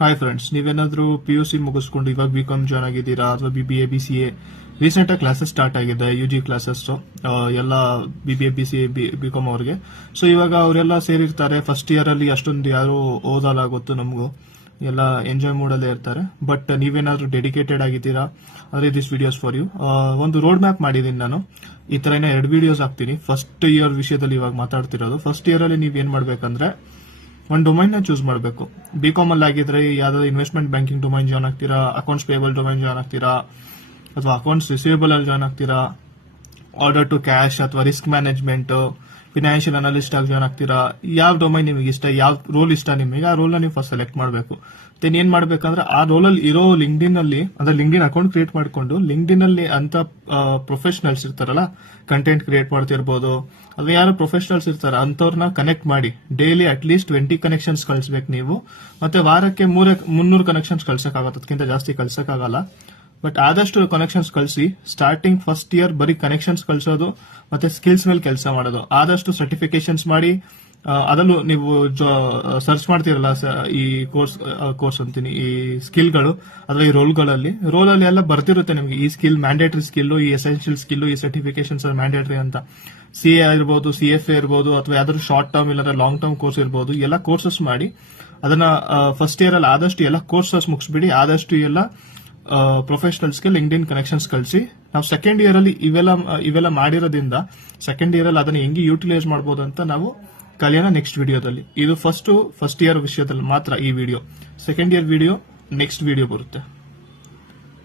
Hi friends, ನೀವೇನಾದ್ರೂ PUC ಮುಗಿಸ್ಕೊಂಡು ಇವಾಗ BCom ಜಾಯ್ನ್ ಆಗಿದ್ದೀರಾ ಅಥವಾ BBA BCA ರೀಸೆಂಟ್ ಆಗಿ ಕ್ಲಾಸಸ್ ಸ್ಟಾರ್ಟ್ ಆಗಿದೆ, UG ಕ್ಲಾಸಸ್ ಎಲ್ಲ BBA BCA BCom ಅವ್ರಿಗೆ. ಸೊ ಇವಾಗ ಅವರೆಲ್ಲ ಸೇರಿರ್ತಾರೆ. ಫಸ್ಟ್ ಇಯರ್ ಅಲ್ಲಿ ಅಷ್ಟೊಂದು ಯಾರು ಓದಲ್ಲ, ಗೊತ್ತು ನಮಗೂ, ಎಲ್ಲ ಎಂಜಾಯ್ ಮೂಡಲ್ಲೇ ಇರ್ತಾರೆ. ಬಟ್ ನೀವೇನಾದ್ರೂ ಡೆಡಿಕೇಟೆಡ್ ಆಗಿದ್ದೀರಾ ಅಂದ್ರೆ ದಿಸ್ ವಿಡಿಯೋಸ್ ಫಾರ್ ಯು. ಒಂದು ರೋಡ್ ಮ್ಯಾಪ್ ಮಾಡಿದೀನಿ ನಾನು. ಈ ತರ 2 ವಿಡಿಯೋಸ್ ಹಾಕ್ತೀನಿ. ಫಸ್ಟ್ ಇಯರ್ ವಿಷಯದಲ್ಲಿ ಇವಾಗ ಮಾತಾಡ್ತಿರೋದು. ಫಸ್ಟ್ ಇಯರ್ ಅಲ್ಲಿ ನೀವ್ ಏನ್ ಮಾಡ್ಬೇಕಂದ್ರೆ ಒಂದು ಡೊಮೈನ್ ನ ಚೂಸ್ ಮಾಡಬೇಕು. BCom ಅಲ್ಲಿ ಆಗಿದ್ರೆ ಯಾವ್ದಾದ್ರು ಇನ್ವೆಸ್ಟ್ಮೆಂಟ್ ಬ್ಯಾಂಕಿಂಗ್ ಡೊಮೈನ್ ಜಾಯ್ನ್ ಆಗ್ತೀರಾ, ಅಕೌಂಟ್ಸ್ ಪೇಬಲ್ ಡೊಮೈನ್ ಜಾಯ್ನ್ ಆಗ್ತೀರಾ, ಅಥವಾ ಅಕೌಂಟ್ಸ್ ರಿಸೀವೇಬಲ್ ಅಲ್ಲಿ ಜಾಯ್ನ್ ಆಗ್ತೀರಾ, ಆರ್ಡರ್ ಟು ಕ್ಯಾಶ್ ಅಥವಾ ರಿಸ್ಕ್ ಮ್ಯಾನೇಜ್ಮೆಂಟ್, ಫಿನಾನ್ಷಿಯಲ್ ಅನಾಲಿಸ್ಟ್ ಆಗಿ ಜಾಯ್ನ್ ಆಗ್ತೀರಾ. ಯಾವ ಡೊಮೈನ್ ನಿಮಗೆ ಇಷ್ಟ, ಯಾವ ರೋಲ್ ಇಷ್ಟ ನಿಮಗೆ, ಆ ರೋಲ್ ನ ನೀವು ಫಸ್ಟ್ ಸೆಲೆಕ್ಟ್ ಮಾಡಬೇಕು. ದೆನ್ ಏನ್ ಮಾಡ್ಬೇಕಂದ್ರೆ ಆ ರೋಲ್ ಅಲ್ಲಿ ಇರೋ ಲಿಂಕ್ಡ್ಇನ್ ಅಲ್ಲಿ, ಅಂದ್ರೆ ಲಿಂಕ್ಡ್ಇನ್ ಅಕೌಂಟ್ ಕ್ರಿಯೇಟ್ ಮಾಡ್ಕೊಂಡು ಲಿಂಕ್ಡ್ಇನ್ ಅಲ್ಲಿ ಅಂತ ಪ್ರೊಫೆಷನಲ್ಸ್ ಇರ್ತಾರಲ್ಲ, ಕಂಟೆಂಟ್ ಕ್ರಿಯೇಟ್ ಮಾಡ್ತಿರ್ಬೋದು, ಅಥವಾ ಯಾರು ಪ್ರೊಫೆಷನಲ್ಸ್ ಇರ್ತಾರ ಅಂತವ್ರನ್ನ ಕನೆಕ್ಟ್ ಮಾಡಿ. ಡೈಲಿ ಅಟ್ ಲೀಸ್ಟ್ 20 ಕನೆಕ್ಷನ್ಸ್ ಕಳಿಸ್ಬೇಕು ನೀವು. ಮತ್ತೆ ವಾರಕ್ಕೆ 300 ಕನೆಕ್ಷನ್ಸ್ ಕಳ್ಸಕ್ಕಾಗತ್ತೆ, ಅದಕ್ಕಿಂತ ಜಾಸ್ತಿ ಕಳ್ಸಕ್ಕಾಗಲ್ಲ. ಬಟ್ ಆದಷ್ಟು ಕನೆಕ್ಷನ್ಸ್ ಕಳಿಸಿ. ಸ್ಟಾರ್ಟಿಂಗ್ ಫಸ್ಟ್ ಇಯರ್ ಬರೀ ಕನೆಕ್ಷನ್ಸ್ ಕಳ್ಸೋದು ಮತ್ತೆ ಸ್ಕಿಲ್ಸ್ ಮೇಲೆ ಕೆಲಸ ಮಾಡೋದು. ಆದಷ್ಟು ಸರ್ಟಿಫಿಕೇಶನ್ಸ್ ಮಾಡಿ. ಅದರಲ್ಲೂ ನೀವು ಸರ್ಚ್ ಮಾಡ್ತೀರಲ್ಲ ಈ ಕೋರ್ಸ್ ಅಂತೀನಿ, ಈ ಸ್ಕಿಲ್ಗಳು, ಅದ್ರ ಈ ರೋಲ್ಗಳಲ್ಲಿ ಎಲ್ಲ ಬರ್ತಿರುತ್ತೆ ನಿಮಗೆ. ಈ ಸ್ಕಿಲ್ ಮ್ಯಾಂಡೇಟರಿ ಸ್ಕಿಲ್, ಈ ಎಸೆನ್ಷಿಯಲ್ ಸ್ಕಿಲ್, ಈ ಸರ್ಟಿಫಿಕೇಶನ್ಸ್ ಮ್ಯಾಂಡೇಟರಿ ಅಂತ. CA ಇರ್ಬೋದು, CFA ಇರ್ಬೋದು, ಅಥವಾ ಯಾವ್ದಾದ್ರು ಶಾರ್ಟ್ ಟರ್ಮ್ ಇಲ್ಲ ಲಾಂಗ್ ಟರ್ಮ್ ಕೋರ್ಸ್ ಇರ್ಬೋದು. ಎಲ್ಲ ಕೋರ್ಸಸ್ ಮಾಡಿ ಅದನ್ನ ಫಸ್ಟ್ ಇಯರ್ ಅಲ್ಲಿ ಆದಷ್ಟು ಎಲ್ಲ ಕೋರ್ಸಸ್ ಮುಗಿಸ್ಬಿಡಿ. ಆದಷ್ಟು ಎಲ್ಲ ಪ್ರೊಫೆಷನಲ್ಸ್ಗೆ ಲಿಂಕ್ಡ್ಇನ್ ಕನೆಕ್ಷನ್ಸ್ ಕಳಿಸಿ. ನಾವು ಸೆಕೆಂಡ್ ಇಯರ್ ಅಲ್ಲಿ ಇವೆಲ್ಲ ಮಾಡಿರೋದ್ರಿಂದ ಸೆಕೆಂಡ್ ಇಯರ್ ಅಲ್ಲಿ ಅದನ್ನ ಹೆಂಗೆ ಯೂಟಿಲೈಸ್ ಮಾಡಬಹುದು ಅಂತ ನಾವು ಕಲಿಯೋಣ ನೆಕ್ಸ್ಟ್ ವಿಡಿಯೋದಲ್ಲಿ. ಇದು ಫಸ್ಟ್ ಇಯರ್ ವಿಷಯದಲ್ಲಿ ಮಾತ್ರ ಈ video. Second year video next video ಬರುತ್ತೆ.